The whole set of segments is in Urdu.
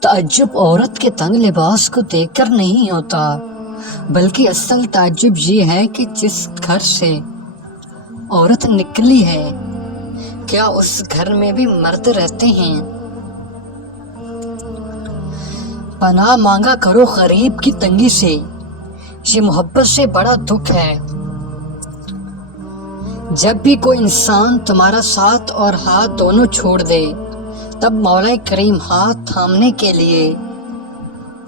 تعجب عورت کے تنگ لباس کو دیکھ کر نہیں ہوتا، بلکہ اصل تعجب یہ ہے کہ جس گھر سے عورت نکلی ہے کیا اس گھر میں بھی مرد رہتے ہیں؟ پناہ مانگا کرو غریب کی تنگی سے، یہ محبت سے بڑا دکھ ہے۔ جب بھی کوئی انسان تمہارا ساتھ اور ہاتھ دونوں چھوڑ دے، تب مولا کریم ہاتھ تھامنے کے لیے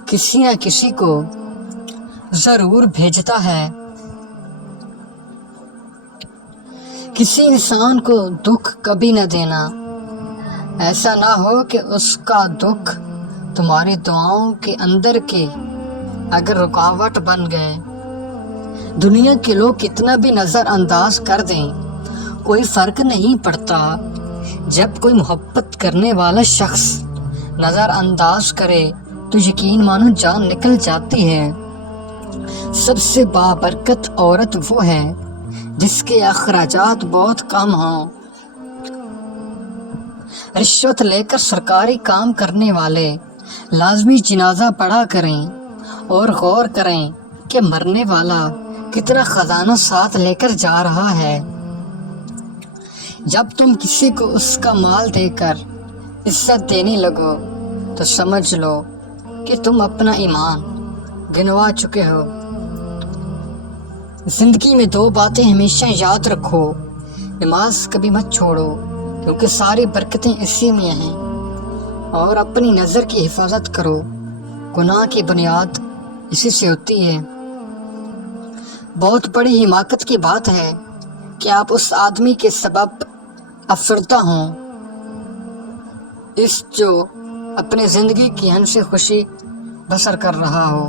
کسی نہ کسی کو ضرور بھیجتا ہے۔ کسی انسان کو دکھ کبھی نہ دینا، ایسا نہ ہو کہ اس کا دکھ تمہاری دعاؤں کے اندر کے اگر رکاوٹ بن گئے۔ دنیا کے لوگ کتنا بھی نظر انداز کر دیں، کوئی فرق نہیں پڑتا۔ جب کوئی محبت کرنے والا شخص نظر انداز کرے تو یقین مانو جان نکل جاتی ہے۔ سب سے بابرکت عورت وہ ہے جس کے اخراجات بہت کم ہوں۔ رشوت لے کر سرکاری کام کرنے والے لازمی جنازہ پڑھا کریں اور غور کریں کہ مرنے والا کتنا خزانہ ساتھ لے کر جا رہا ہے۔ جب تم کسی کو اس کا مال دے کر عزت دینے لگو تو سمجھ لو کہ تم اپنا ایمان گنوا چکے ہو۔ زندگی میں دو باتیں ہمیشہ یاد رکھو، نماز کبھی مت چھوڑو کیونکہ ساری برکتیں اسی میں ہیں، اور اپنی نظر کی حفاظت کرو، گناہ کی بنیاد اسی سے ہوتی ہے۔ بہت بڑی حماقت کی بات ہے کہ آپ اس آدمی کے سبب افسردہ ہوں جو اپنی زندگی کی ہنسی خوشی بسر کر رہا ہو۔